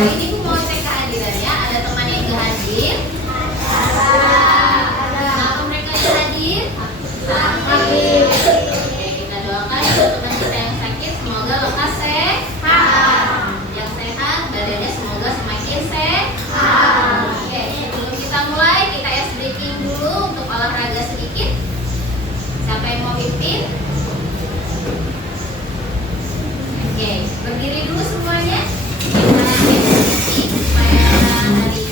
Hari ini Bu mau cek kehadirannya. Ada teman yang nggak hadir? Ada. Apa mereka yang hadir? Hadir. Oke, kita doakan untuk teman kita yang sakit semoga lekas sehat. Yang sehat badannya semoga semakin sehat. Oke, sebelum kita mulai kita ice breathing dulu untuk olahraga sedikit. Siapa yang mau pimpin? Oke, berdiri dulu semuanya. Kita supaya hari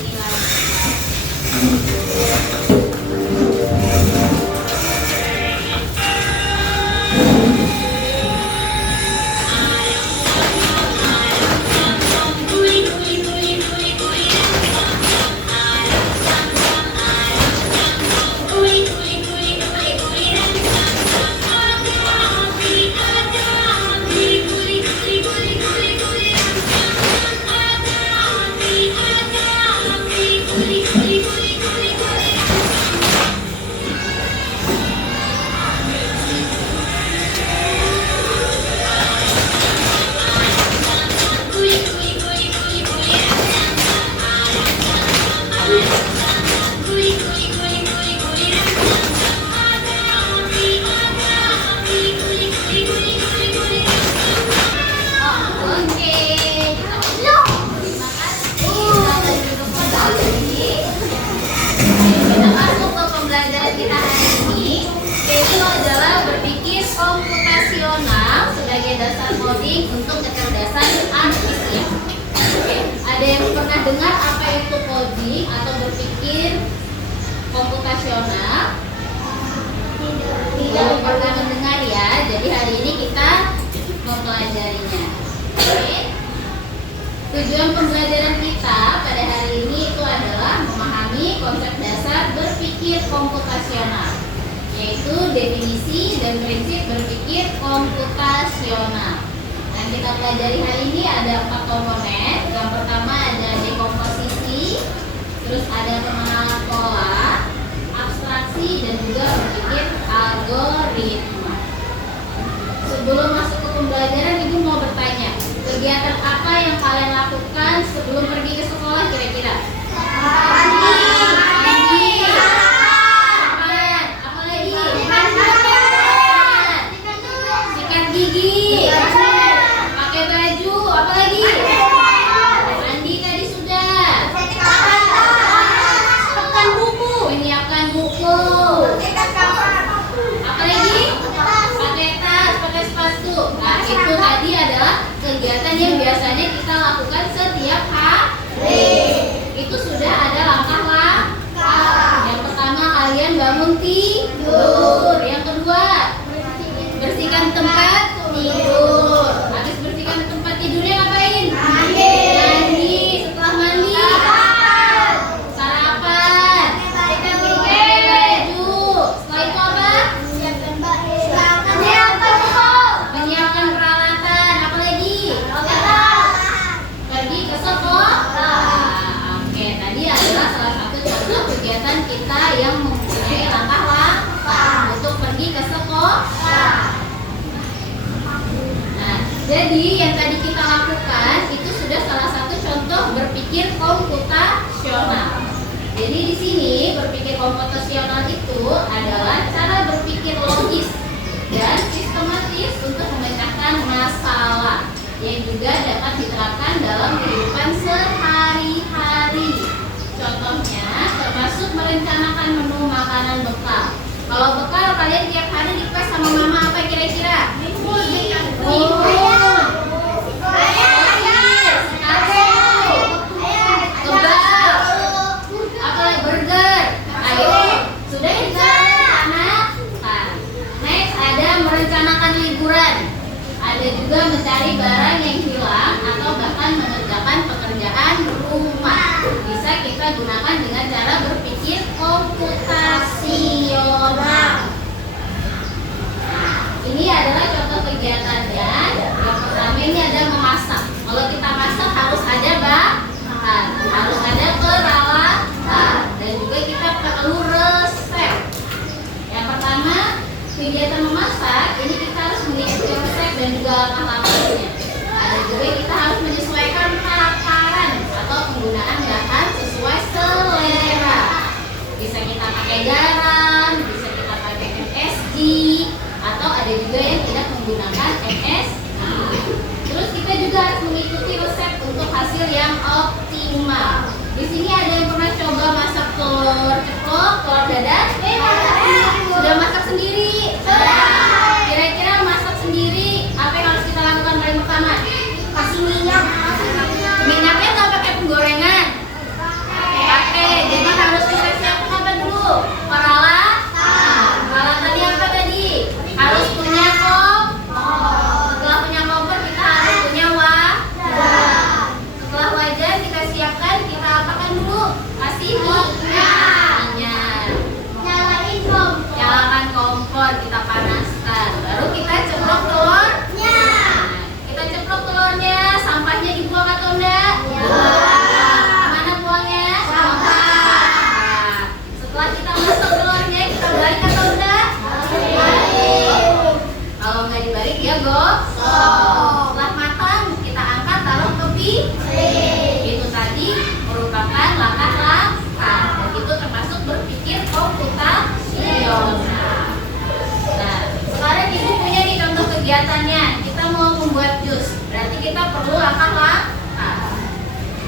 ini untuk kecerdasan artifisial. Oke, ada yang pernah dengar apa itu coding atau berpikir komputasional? Tidak pernah mendengar ya. Jadi hari ini kita mempelajarinya. Oke. Tujuan pembelajaran kita pada hari ini itu adalah memahami konsep dasar berpikir komputasional, yaitu definisi dan prinsip berpikir komputasional. Yang kita pelajari hari ini ada 4 komponen. Yang pertama ada dekomposisi, terus ada pengenalan pola, abstraksi, dan juga berpikir algoritma. Sebelum masuk ke pembelajaran, Ibu mau bertanya, kegiatan apa yang kalian lakukan sebelum pergi ke sekolah kira-kira? Sikat gigi. Pakai baju, apa lagi? Mandi tadi sudah. Menyiapkan buku. Apa lagi? Pakai tas, pakai sepatu. Nah, itu tadi adalah kegiatan yang biasanya kita lakukan setiap hari. Itu sudah ada langkah-langkah. Yang pertama kalian bangun tidur. Yang kedua bersihkan tempat tidur. Habis bersihkan tempat tidurnya ngapain? Mandi. Setelah mandi sarapan. Pakai baju. Setelah itu apa? Menyiapkan peralatan. Apa lagi? Pergi ke sekolah. Oke, tadi adalah salah satu contoh kegiatan kita yang mempunyai langkah-langkah untuk pergi ke sekolah. Nah, jadi yang tadi kita lakukan itu sudah salah satu contoh berpikir komputasional. Jadi di sini berpikir komputasional itu adalah cara berpikir logis dan sistematis untuk memecahkan masalah yang juga dapat diterapkan dalam kehidupan sehari-hari. Contohnya termasuk merencanakan menu makanan bekal. Kalau bekal kalian tiap hari request sama mama apa kira-kira? Burger. Ayo, sudah ya anak. Next ada merencanakan liburan. Ada juga mencari barang yang hilang atau bahkan mengerjakan pekerjaan rumah. Bisa kita gunakan dengan cara berpikir komputasional. Ini adalah contoh kegiatannya. Yang pertama ini ada memasak. Kalau kita masak harus ada bahan, harus ada peralatan, dan juga kita perlu resep. Yang pertama kegiatan memasak ini kita harus mengikuti resep dan juga langkah-langkahnya. Ada juga kita harus menyesuaikan takaran pakai garam, bisa kita pakai MSG, atau ada juga yang tidak menggunakan MSG. Terus kita juga harus mengikuti resep untuk hasil yang optimal. Di sini ada yang pernah coba masak telur ceplok, telur dadar? Sudah masak sendiri? Kira-kira masak sendiri apa yang harus kita lakukan paling pertama? Kasih minyak. Minyaknya nggak pakai penggorengan? Pakai. Jadi harus kita siapkan apa dulu? Peralatannya apa tadi? Harus punya kompor. Setelah punya kompor kita harus punya wajan. Setelah wajan kita siapkan, kita apakan dulu? Kasih minyak. Nyalakan kompor, kita panaskan. Baru kita ceplok telurnya. Kita ceplok telurnya, sampahnya dibuang atau enggak? Mana buangnya? Setelah kita masak telurnya, kita balik atau enggak? Kalau nggak dibalik dia gosong. Setelah matang, kita angkat taruh ke piring. Itu tadi merupakan langkah-langkah. Dan itu termasuk berpikir komputasional. Nah, sekarang ibu punya nih contoh kegiatannya. Kita mau membuat jus. Berarti kita perlu langkah-langkah.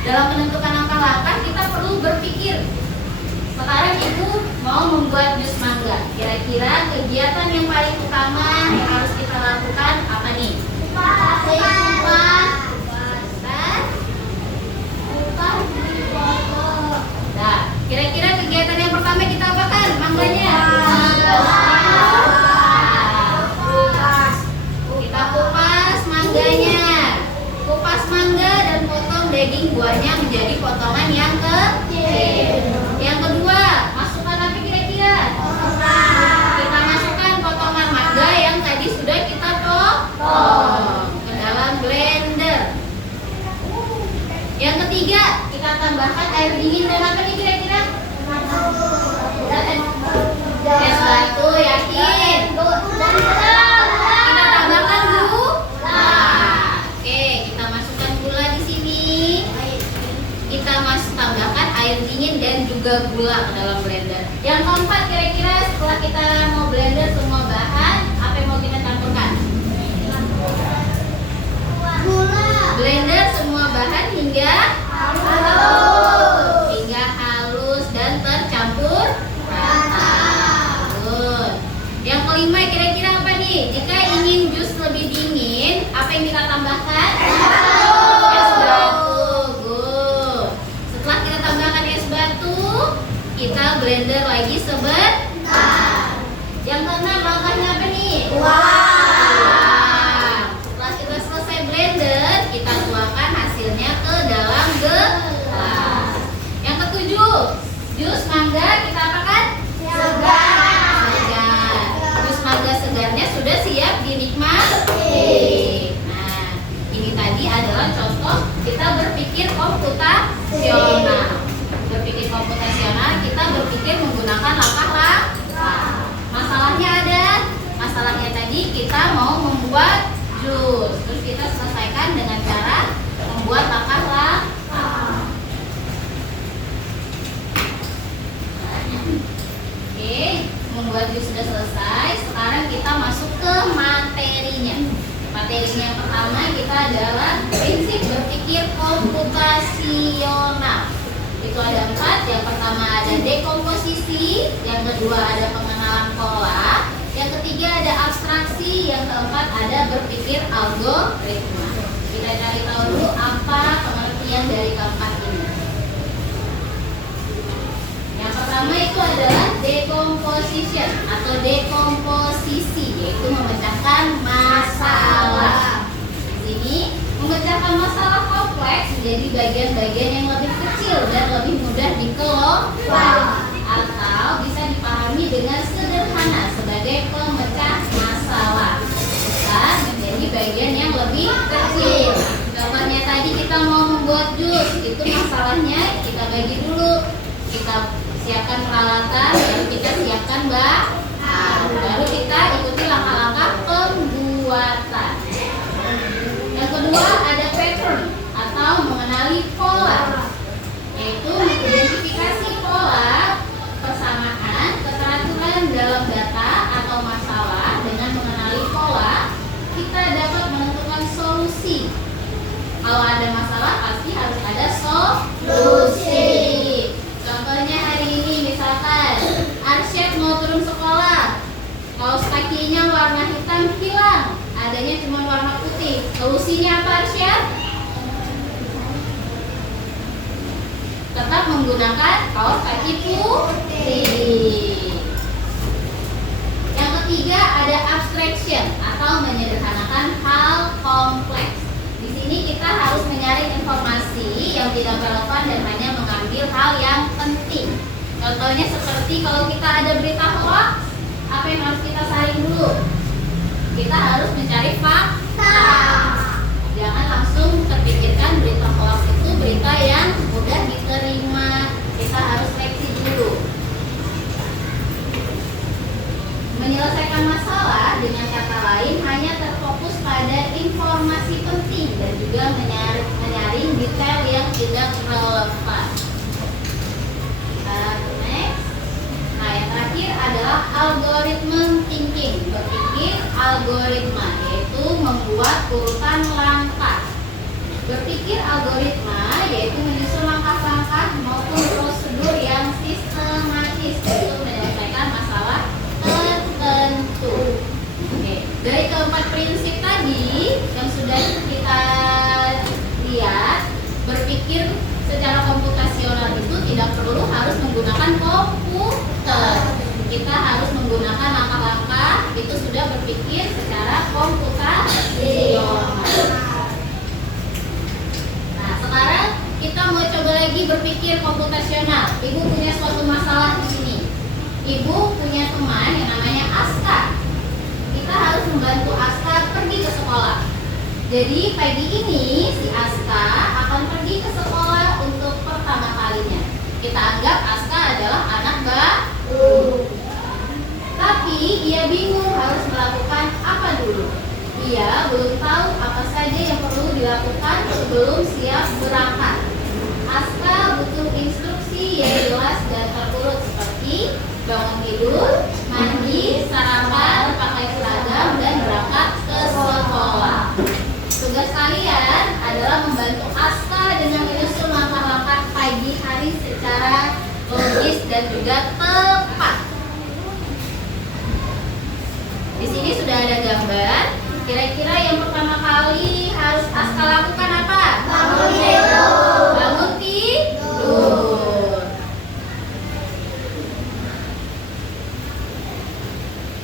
Dalam menentukan langkah-langkah kita perlu berpikir. Sekarang ibu mau membuat jus mangga. Kira-kira kegiatan yang paling utama yang harus kita lakukan apa nih? Nah, kira-kira kegiatan yang pertama kita apakan? Mangganya? Kita kupas mangganya. Kupas mangga dan potong daging buahnya menjadi potongan yang kecil. Yang kedua, masukkan apa kira-kira? Kita masukkan potongan mangga yang tadi sudah kita potong ke dalam blender. Yang ketiga, kita tambahkan air dingin dan apa nih kira-kira? Es batu, yakin? Kita tambahkan gula. Oke, kita masukkan gula di sini. Kita tambahkan air dingin dan juga gula ke dalam blender. Yang keempat, kira-kira setelah kita mau blender semua bahan, apa yang mau kita campurkan? Blender semua bahan hingga halus dan tercampur rata. Yang kelima, kira-kira apa nih? Jika ingin jus lebih dingin, apa yang kita tambahkan? Es batu. Good. Setelah kita tambahkan es batu, kita blender lagi sebentar. Yang keenam, langkahnya apa nih? Setelah kita selesai blender, kita tuangkan hasilnya ke dalam gelas. Yang ketujuh, jus mangga kita apakan? Segar. Jus mangga segarnya sudah siap dinikmati. Nah, ini tadi adalah contoh kita berpikir komputasional. Berpikir komputasional, kita berpikir menggunakan langkah-langkah. Masalahnya tadi kita mau membuat jus. Terus kita selesaikan dengan cara membuat langkah-langkah. Oke, membuat jus sudah selesai. Sekarang kita masuk ke materinya. Materinya yang pertama kita adalah prinsip berpikir komputasional. Itu ada 4. Yang pertama ada dekomposisi, yang kedua ada pengenalan pola, yang ketiga ada abstraksi, yang keempat ada berpikir algoritma. Kita cari tahu dulu apa pengertian dari keempat ini. Yang pertama itu adalah decomposition atau dekomposisi, yaitu memecahkan masalah. Di sini memecahkan masalah kompleks menjadi bagian-bagian yang lebih kecil dan lebih mudah dikelola, atau bisa dipahami dengan sederhana sebagai pemecah masalah besar menjadi bagian yang lebih kecil. Contohnya tadi kita mau membuat jus, itu masalahnya kita bagi dulu. Kita siapkan peralatan, lalu kita siapkan bahan, baru kita ikuti langkah-langkah pembuatan. Yang kedua ada pattern atau mengenali pola, yaitu mengidentifikasi pola persamaan Kalau ada masalah pasti harus ada solusi. Contohnya hari ini misalkan Arsyad mau turun sekolah, kaos kakinya warna hitam hilang, adanya cuma warna putih. Solusinya apa Arsyad? Tetap menggunakan kaos kaki putih. Yang ketiga ada abstraction atau menyederhanakan hal kompleks. Di sini kita harus menyaring informasi yang tidak relevan dan hanya mengambil hal yang penting. Contohnya seperti kalau kita ada berita hoax, apa yang harus kita saring dulu? Kita harus mencari fakta. Jangan langsung terpikirkan berita hoax itu berita yang mudah diterima. Kita harus seleksi dulu. Menyelesaikan masalah dengan kata lain hanya terfokus pada informasi penting dan juga menyaring detail yang tidak relevan. Next. Nah, yang terakhir adalah algoritma thinking, berpikir algoritma, yaitu membuat urutan langkah. Berpikir algoritma yaitu menyusun langkah-langkah maupun prosedur yang sistematis untuk menyelesaikan masalah tertentu. Oke, dari keempat prinsip tadi yang sudah kita lihat, berpikir secara komputasional itu tidak perlu harus menggunakan komputer. Kita harus menggunakan langkah-langkah itu sudah berpikir secara komputasional. Nah, sekarang kita mau coba lagi berpikir komputasional. Ibu punya suatu masalah di sini. Ibu punya teman yang namanya Aska. Kita harus membantu Aska pergi ke sekolah. Jadi pagi ini si Aska akan pergi ke sekolah untuk pertama kalinya. Kita anggap Aska adalah anak baru. Tapi ia bingung harus melakukan apa dulu. Ia belum tahu apa saja yang perlu dilakukan sebelum siap berangkat. Aska butuh instruksi yang jelas dan terurut seperti bangun tidur, mandi, sarapan, pakai seragam, dan berangkat ke sekolah. Tugas kalian adalah membantu Aska dengan menyusun langkah-langkah pagi hari secara logis dan juga tepat. Di sini sudah ada gambar. Kira-kira yang pertama kali harus Aska lakukan apa? Bangun tidur. Bangun tidur.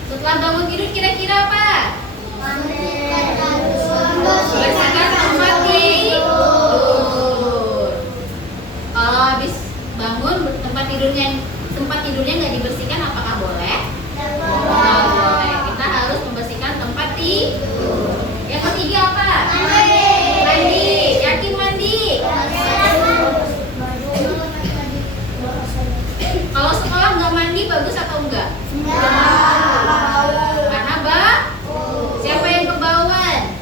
Setelah bangun tidur kira-kira apa? Bersihkan tempat tidur. Kalau habis bangun tempat tidurnya nggak dibersihkan, apakah boleh? Nggak boleh. Kita harus membersihkan tempat tidur. Yang ketiga apa? Mandi. Yakin mandi? Kalau sekolah nggak mandi bagus atau enggak? Karena siapa yang kebauan?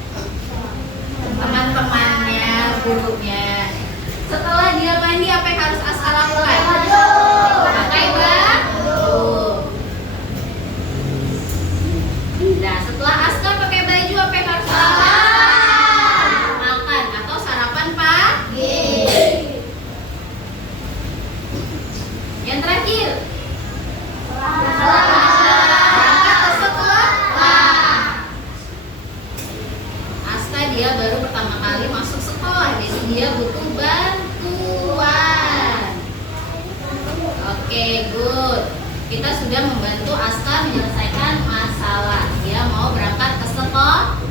Teman-temannya, gurunya. Setelah dia mandi apa yang harus Aska lakukan? Pakai baju. Nah, setelah Aska pakai baju apa yang harus lakukan? Makan atau sarapan pagi. Yang terakhir, berangkat ke sekolah. Aska dia baru pertama kali masuk sekolah, jadi dia butuh bantuan. Oke, good. Kita sudah membantu Aska menyelesaikan masalah. Dia mau berangkat ke sekolah.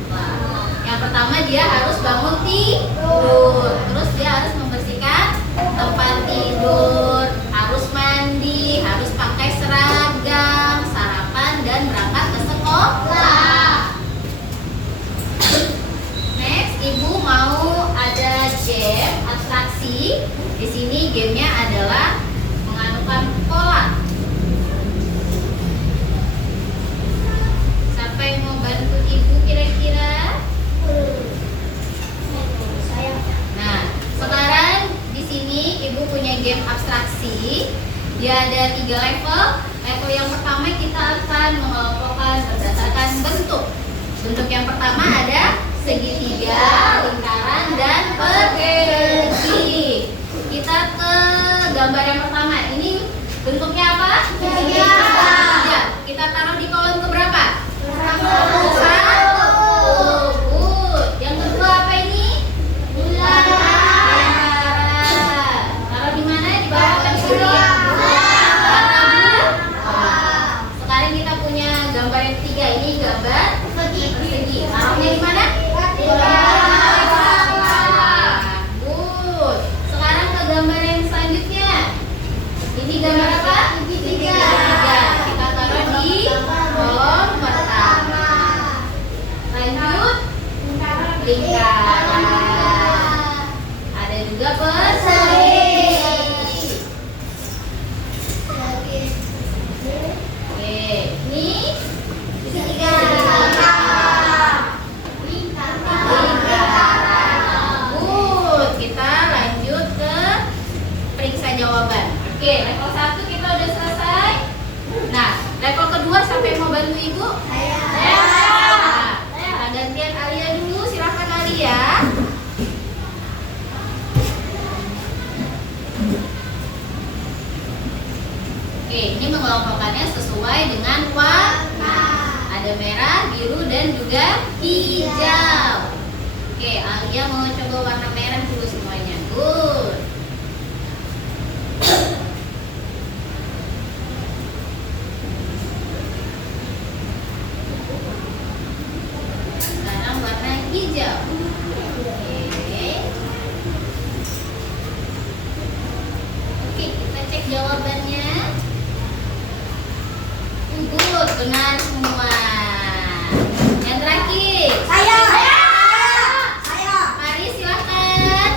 Yang pertama dia harus bangun tidur. Terus dia harus membersihkan tempat tidur, harus mandi, harus pakai seragam, sarapan, dan berangkat ke sekolah. Next, ibu mau ada game abstraksi. Di sini gamenya adalah menganukan pola. Siapa yang mau bantu ibu kira-kira? Nah, sekarang di sini ibu punya game abstraksi. Dia ada 3 level. Level yang pertama kita akan mengelompokkan berdasarkan bentuk. Bentuk yang pertama ada segitiga, lingkaran, dan gambar yang pertama. Ini bentuknya apa? Segitiga. Kita taruh di kolom keberapa? Satu. Good. Yang kedua apa ini? Bulan. Taruh di mana? Di bawah kan sini. Warna biru. Sekarang kita punya gambar yang ketiga. Ini gambar persegi. Taruhnya di mana? Good. Sekarang ke gambar yang selanjutnya. Ini gambar apa? Segitiga. Kita taruh di kolom pertama. Lanjut lingkaran. Ada juga persegi. Oke, ini segitiga. Good. Kita lanjut ke periksa jawaban. Oke, level 1 kita udah selesai. Nah, level kedua sampai mau bantu ibu? Nah, gantian Alia dulu, silahkan Alia. Oke, ini mengelompokkannya sesuai dengan warna. Ada merah, biru, dan juga hijau. Oke, Alia mau coba warna merah dulu semuanya. Good. Sekarang warna hijau. Oke, kita cek jawabannya. Good, benar semua. Yang terakhir. Saya. Haris silahkan.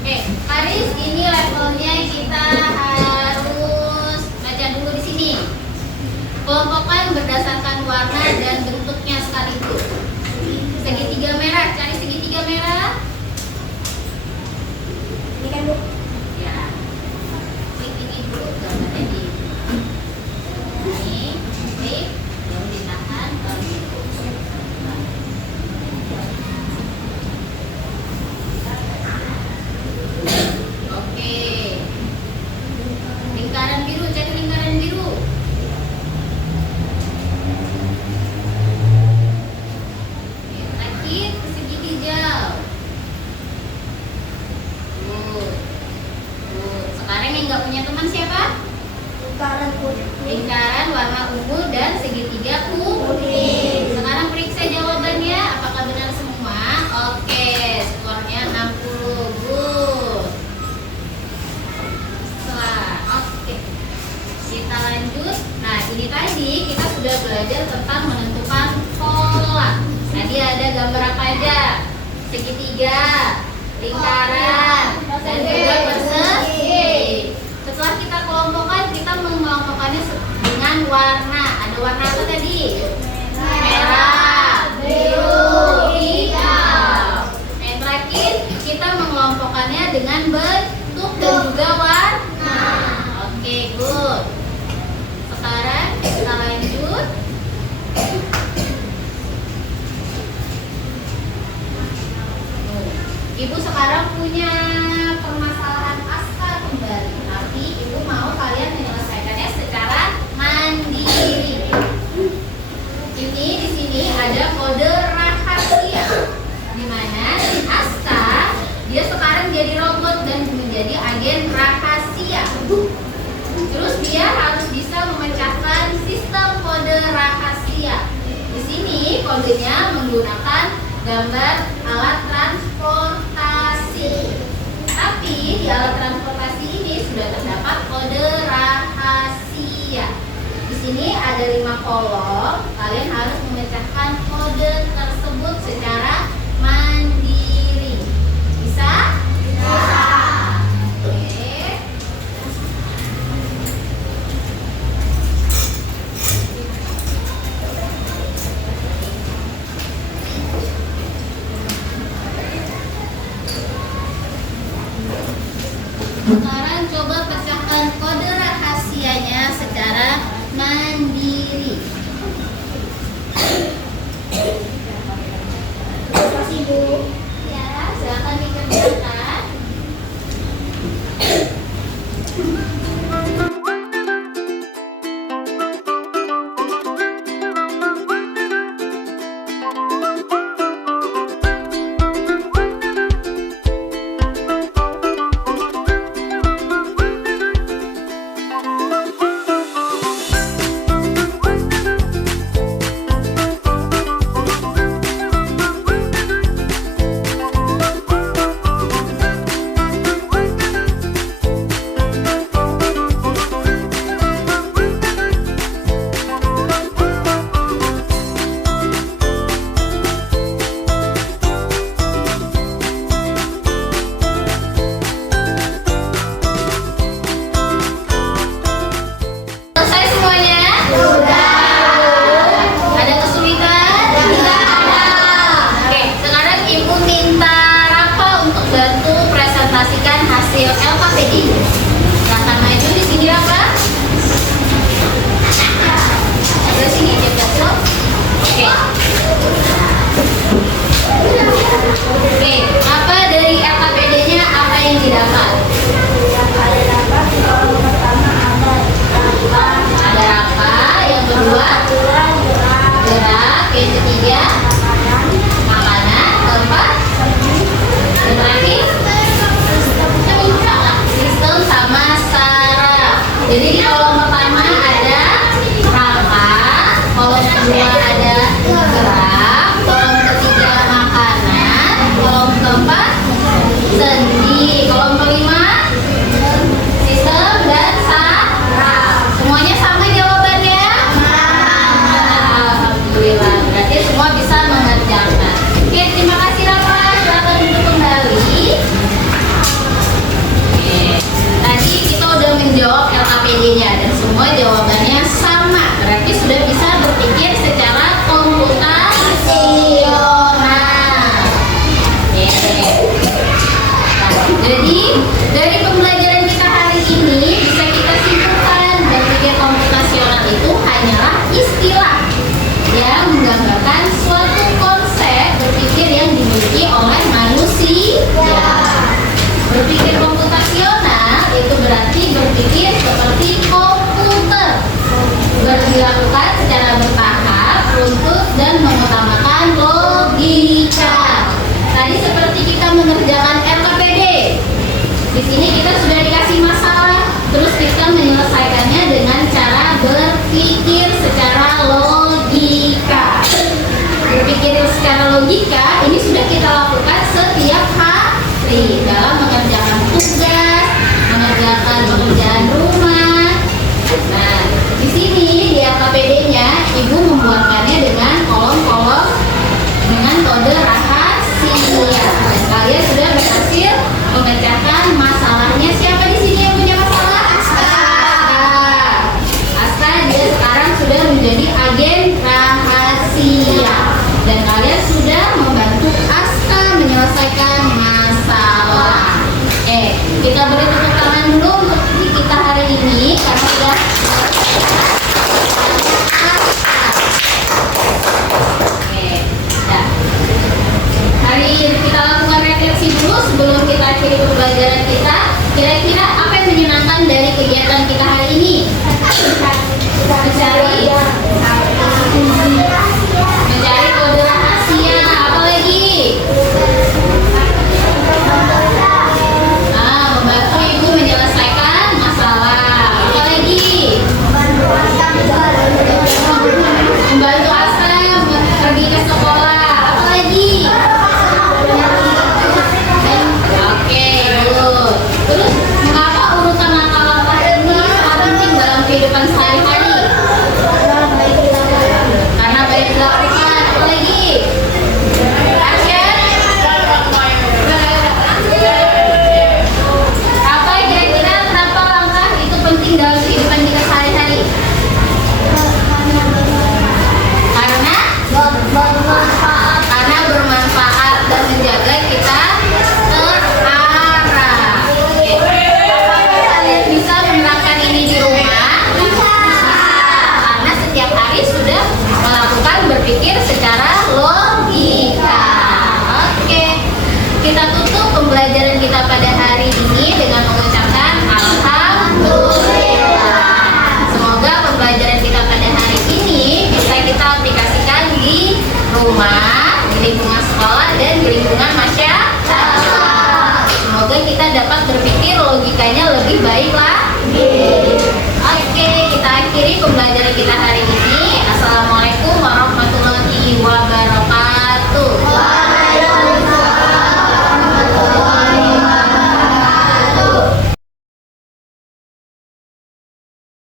Oke, Haris, ini levelnya kita harus baca dulu di sini. Kelompokkan berdasarkan warna dan bentuknya sekaligus. Segitiga merah, cari segitiga merah. Ini kan Bu. Ya. Klik ini dulu gambarnya di ini. Klik, lalu ditahan, lalu ditutup. Oke. Lingkaran biru, cari lingkaran biru. Oke, terakhir persegi hijau. Good. Good. Sekarang yang nggak punya teman siapa? Lingkaran putih. Lingkaran warna ungu dan segitiga putih. Sekarang periksa jawabannya, apakah benar semua? Oke, skornya 60. Good. Oke, kita lanjut. Nah, ini tadi kita sudah belajar tentang menentukan pola. Tadi ada gambar apa aja? Segitiga, lingkaran, dan juga persegi. Setelah kita kelompokkan, kita mengelompokkannya dengan warna. Ada warna apa tadi? Merah, biru, hijau. Yang terakhir, kita mengelompokkannya dengan bentuk dan juga warna. Oke, good. Sekarang kita lanjut. Ibu sekarang punya permasalahan pasca kembali, tapi ibu mau kalian menyelesaikannya secara mandiri. Ini di sini ada kode rahasia, di mana si Asta dia sekarang jadi robot dan menjadi agen rahasia. Terus dia harus bisa memecahkan sistem kode rahasia. Di sini kodenya menggunakan gambar alat transportasi. Tapi di alat transportasi ini sudah terdapat kode rahasia. Di sini ada 5 kolom. Kalian harus memecahkan kode tersebut secara mandiri. Bisa? Bisa. Oke. Sekarang coba pecahkan kode rahasianya secara mandiri. Terima kasih Bu. Ya, silakan dikerjakan. mandiri dalam mengerjakan tugas, mengerjakan pekerjaan rumah. Nah, di sini di LKPD-nya Ibu membuatkannya dengan kolom-kolom dengan kode rahasia. Dan kalian sudah berhasil memecahkan masalahnya. Siapa di sini yang punya masalah? Aska. Aska dia sekarang sudah menjadi agen rahasia. Dan kalian sudah membantu Aska menyelesaikan masalah. Kita beri tepuk tangan dulu untuk kita hari ini karena sudah hari ini kita lakukan refleksi dulu sebelum kita akhiri pembelajaran kita. Kira-kira apa yang menyenangkan dari kegiatan kita hari ini? Mencari kode rahasia. Apa lagi? Membantu Ibu menyelesaikan masalah. Apa lagi? Membantu Aska pergi ke sekolah. Apa lagi? Oke, good. Terus mengapa urutan langkah-langkah ini sangat penting dalam kehidupan sehari-hari? Karena banyak dilakukan. Apa lagi? Action. Apa kira-kira kenapa langkah itu penting dalam kehidupan kita sehari-hari? Karena bermanfaat dan menjaga kita terarah. Apakah kalian bisa menerapkan ini di rumah? Bisa. Karena setiap hari sudah melakukan berpikir secara logika. Oke. Kita tutup pembelajaran kita pada hari ini dengan mengucapkan alhamdulillah. Semoga pembelajaran kita pada hari ini bisa kita aplikasikan di rumah, di lingkungan sekolah, dan di lingkungan masyarakat. Semoga kita dapat berpikir logikanya lebih baik lagi.